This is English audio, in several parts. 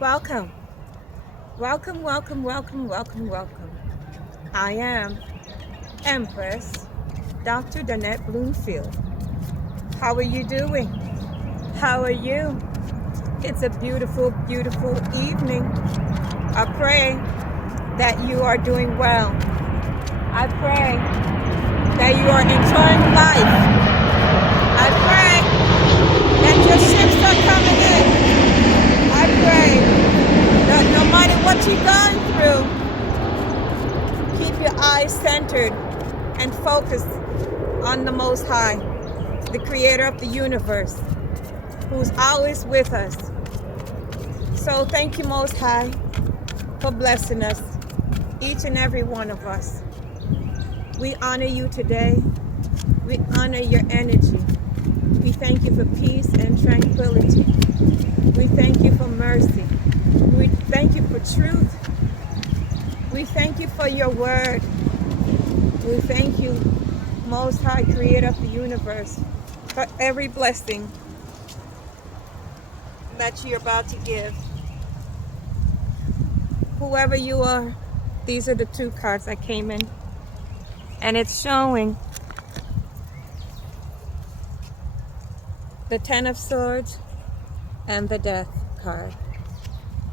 Welcome, welcome, welcome, welcome, welcome, welcome. I am Empress Dr. Danette Bloomfield. How are you doing? How are you? It's a beautiful, beautiful evening. I pray that you are doing well. I pray that you are enjoying life. I pray that your ships are coming in. I pray that no matter what you're going through, keep your eyes centered and focused on the Most High, the Creator of the universe, who's always with us. So thank you, Most High, for blessing us, each and every one of us. We honor you today. We honor your energy. We thank you for peace and tranquility. We thank you for mercy. We thank you for truth. We thank you for your word. We thank you, Most High, Creator of the universe, for every blessing that you're about to give. Whoever you are, these are the two cards that came in. And it's showing the Ten of Swords and the Death card.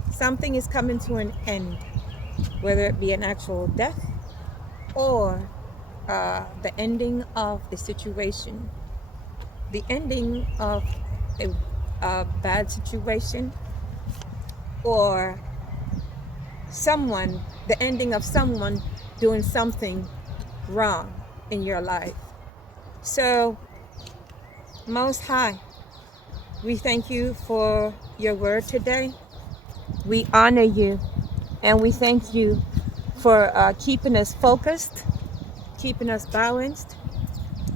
Something is coming to an end, whether it be an actual death or the ending of the situation, the ending of a bad situation, or the ending of someone doing something wrong in your life. So, Most High, we thank you for your word today. We honor you, and we thank you for keeping us focused, keeping us balanced,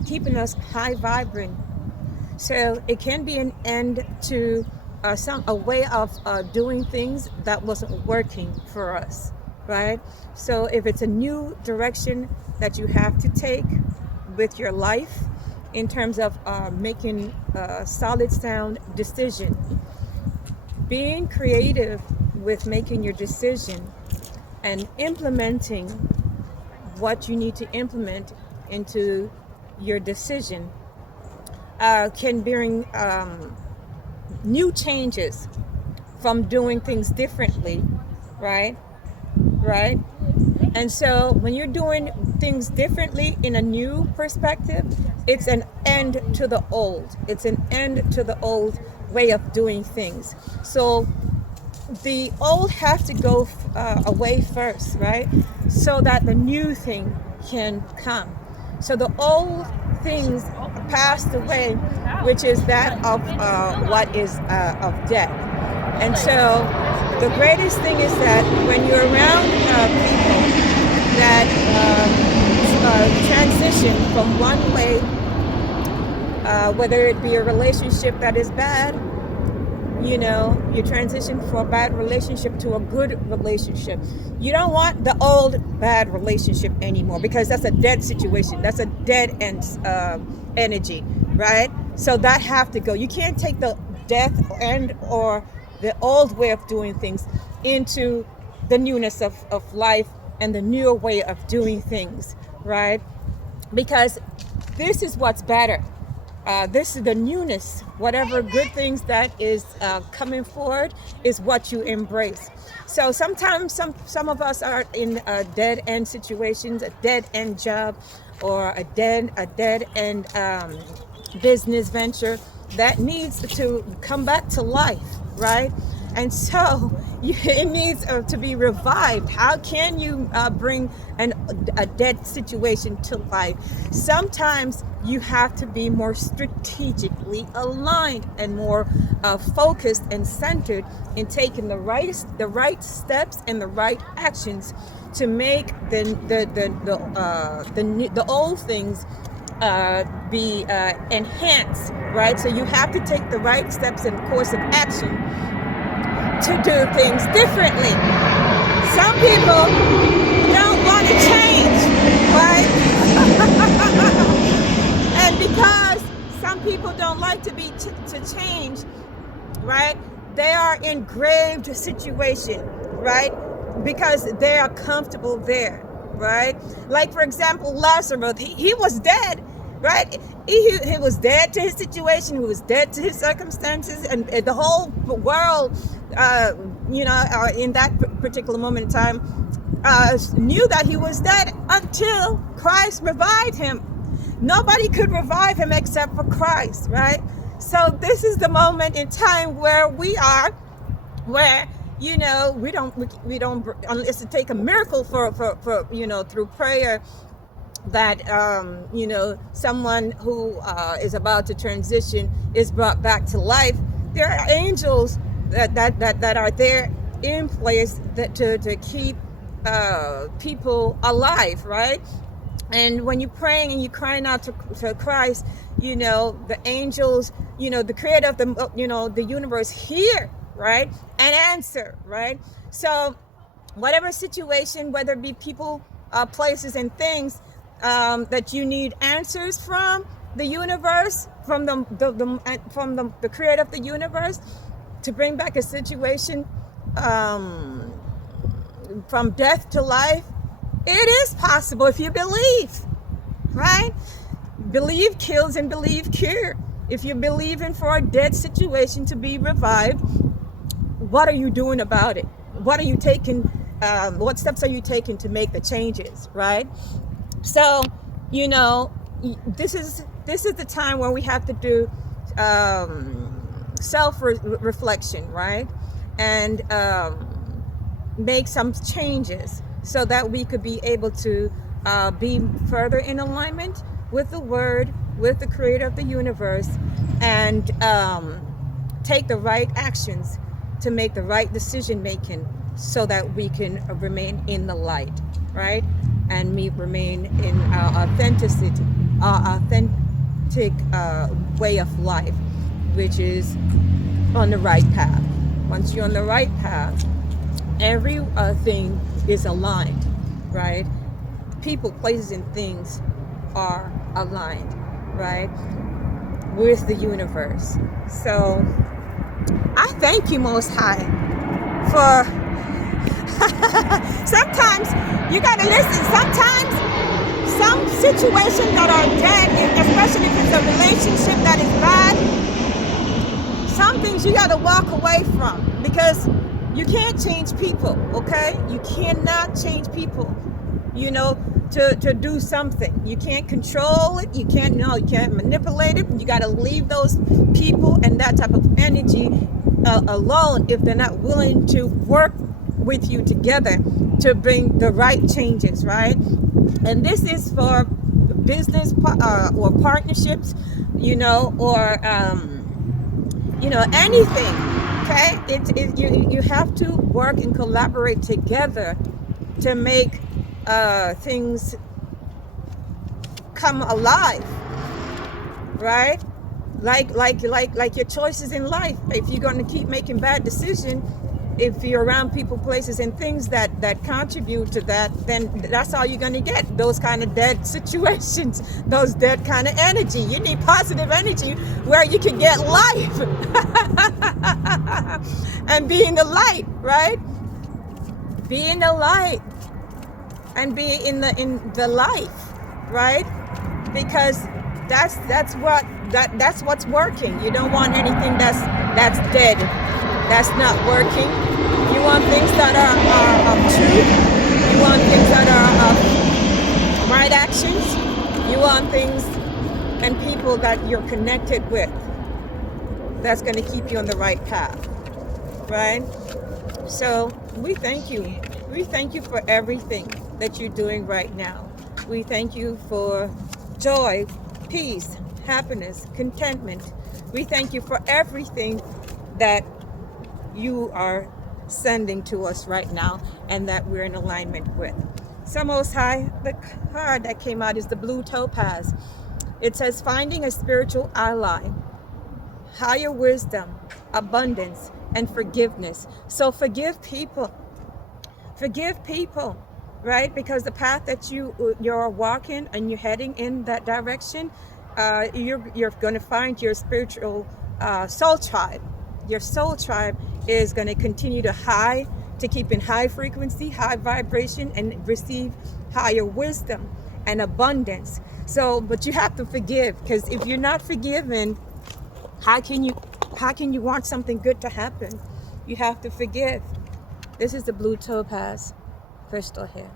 keeping us high vibrant. So it can be an end to a way of doing things that wasn't working for us, right? So if it's a new direction that you have to take with your life in terms of making a solid, sound decision, being creative with making your decision and implementing what you need to implement into your decision can bring new changes from doing things differently, right? Right? And so when you're doing things differently in a new perspective, it's an end to the old. It's an end to the old way of doing things. So the old have to go away first, right? So that the new thing can come. So the old things passed away, which is that of what is of death. And so the greatest thing is that when you're around people that transition from one way, whether it be a relationship that is bad, you transition from a bad relationship to a good relationship. You don't want the old bad relationship anymore, because that's a dead situation. That's a dead end energy, right? So that have to go. You can't take the death and or the old way of doing things into the newness of life and the newer way of doing things, right? Because this is what's better. This is the newness. Whatever good things that is coming forward is what you embrace. So sometimes some of us are in dead end situations, a dead end job, or a dead end business venture that needs to come back to life, right? And so it needs to be revived. How can you bring a dead situation to life? Sometimes you have to be more strategically aligned and more focused and centered in taking the right steps and the right actions to make the old things be enhanced, right? So you have to take the right steps and course of action to do things differently. Some people don't want to change, right? And because some people don't like to change, right? they are in grave situation, right? Because they are comfortable there, right? Like, for example, Lazarus, he was dead, right? He was dead to his situation. He was dead to his circumstances, and the whole world, in that particular moment in time, knew that he was dead until Christ revived him. Nobody could revive him except for Christ, right? So this is the moment in time where we are, where we don't unless it take a miracle for through prayer, that someone who is about to transition is brought back to life. There are angels that are there in place that to keep people alive, right? And when you're praying and you're crying out to Christ, the angels, the creator of the universe hear, right? And answer, right? So whatever situation, whether it be people, places, and things, that you need answers from the universe, from the creator of the universe, to bring back a situation from death to life, it is possible if you believe, right? Believe kills and believe cure. If you're believing for a dead situation to be revived, what are you doing about it? What are you taking? What steps are you taking to make the changes, right? So, this is the time where we have to do self-reflection, right? And make some changes so that we could be able to be further in alignment with the Word, with the creator of the universe, and take the right actions to make the right decision making so that we can remain in the light, right? And we remain in our authentic way of life, which is on the right path. Once you're on the right path, everything is aligned, right? People, places, and things are aligned, right, with the universe. So I thank you, Most High, for sometimes you gotta listen. Sometimes some situations that are dead, especially if it's a relationship that is bad, some things you gotta walk away from, because you can't change people, okay? You cannot change people, to do something. You can't control it. You can't manipulate it. You got to leave those people and that type of energy alone if they're not willing to work with you together to bring the right changes, right? And this is for business or partnerships, or anything. Okay, you have to work and collaborate together to make things come alive, right? Like your choices in life. If you're going to keep making bad decisions, if you're around people, places, and things that contribute to that, then that's all you're going to get. Those kind of dead situations, those dead kind of energy. You need positive energy where you can get life and be in the light, right? Be in the light and be in the life, right? Because that's what's working. You don't want anything that's dead, that's not working. You want things that are of truth. You want things that are of right actions. You want things and people that you're connected with, that's going to keep you on the right path, right? So we thank you. We thank you for everything that you're doing right now. We thank you for joy, peace, happiness, contentment. We thank you for everything that you are sending to us right now and that we're in alignment with. So Most High, the card that came out is the blue topaz. It says finding a spiritual ally, higher wisdom, abundance, and forgiveness. So forgive people, right? Because the path that you're walking and you're heading in that direction, you're going to find your spiritual soul tribe. your soul tribe is going to continue to keep in high frequency, high vibration, and receive higher wisdom and abundance. So, but you have to forgive, because if you're not forgiven, how can you want something good to happen? You have to forgive. This is the blue topaz crystal here.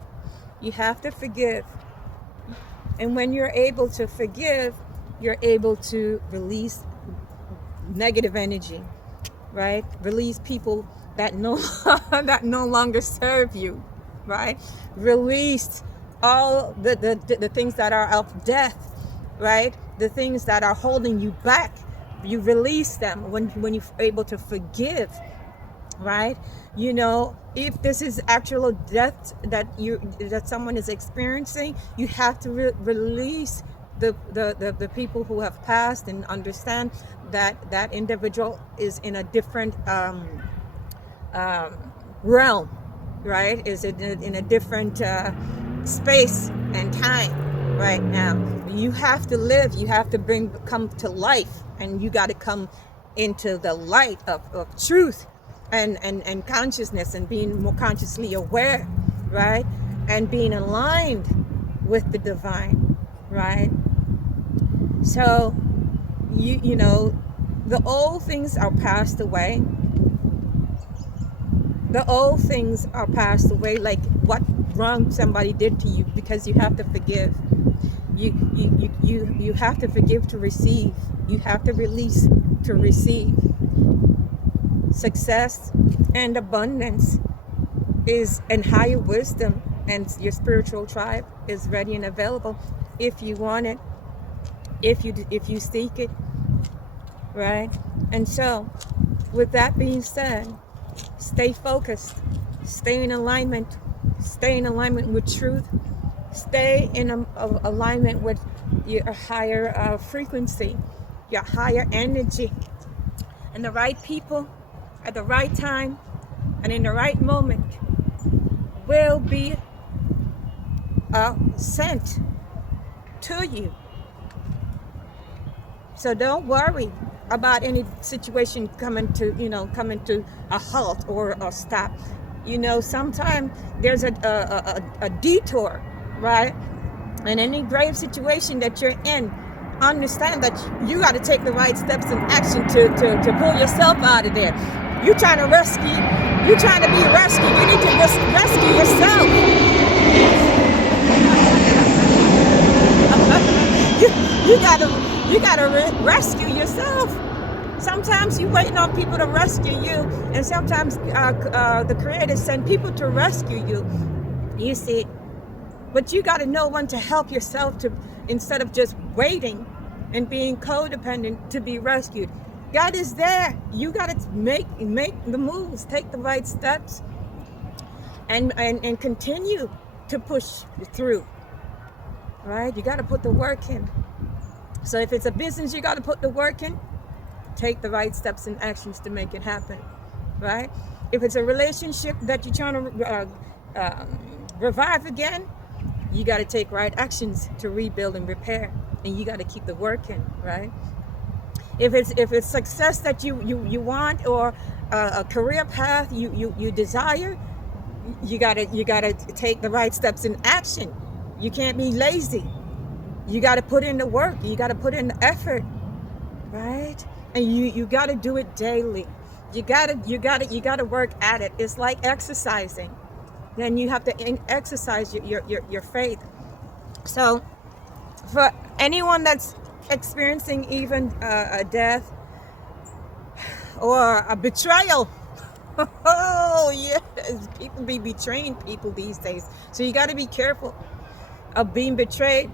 You have to forgive. And when you're able to forgive, you're able to release negative energy, right? Release people that that no longer serve you, right? Release all the things that are of death, right? The things that are holding you back. You release them when you're able to forgive, right? You know, if this is actual death that someone is experiencing, you have to release the people who have passed, and understand that that individual is in a different realm, right? Is in a different space and time right now. You have to live. You have to come to life, and you got to come into the light of truth and consciousness, and being more consciously aware, right? And being aligned with the divine, right? So you know, the old things are passed away. The old things are passed away, like what wrong somebody did to you, because you have to forgive. You have to forgive to receive. You have to release to receive. Success and abundance is and higher wisdom, and your spiritual tribe is ready and available if you want it, if you seek it, right? And so, with that being said, stay focused, stay in alignment with truth, stay in alignment with your higher frequency, your higher energy, and the right people at the right time and in the right moment will be sent to you. So don't worry about any situation coming to a halt or a stop. You know, sometimes there's a detour, right? In any grave situation that you're in, understand that you got to take the right steps and action to pull yourself out of there. You're trying to be rescued. You need to rescue yourself. you gotta rescue yourself. Sometimes you're waiting on people to rescue you, and sometimes the Creator send people to rescue you. You see, but you got to know when to help yourself, to instead of just waiting and being codependent to be rescued. God is there. You got to make the moves, take the right steps, and continue to push through. Right? You got to put the work in. So if it's a business, you got to put the work in. Take the right steps and actions to make it happen. Right? If it's a relationship that you're trying to revive again, you got to take right actions to rebuild and repair, and you got to keep the work in, right? If it's success that you want, or a career path you desire, you got to take the right steps in action. You can't be lazy. You got to put in the work. You got to put in the effort, right? And you got to do it daily. You got to work at it. It's like exercising. Then you have to exercise your faith. So for anyone that's experiencing even a death or a betrayal, oh yes, people be betraying people these days. So you got to be careful of being betrayed,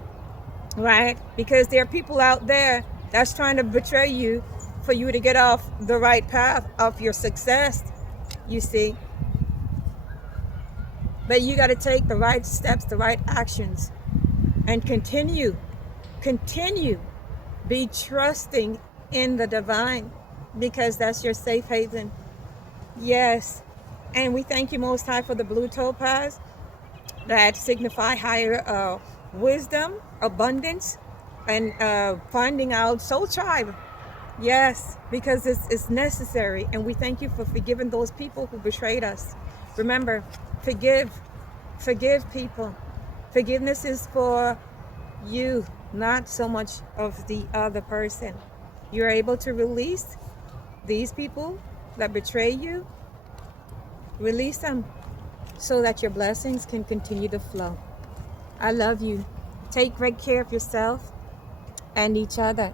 right? Because there are people out there that's trying to betray you for you to get off the right path of your success, you see. But you got to take the right steps, the right actions, and continue. Be trusting in the divine, because that's your safe haven. Yes. And we thank you, Most High, for the blue topaz that signify higher wisdom, abundance, and finding out soul tribe. Yes, because it's necessary. And we thank you for forgiving those people who betrayed us. Remember, forgive. Forgive people. Forgiveness is for you, not so much of the other person. You're able to release these people that betray you, release them so that your blessings can continue to flow. I love you. Take great care of yourself and each other.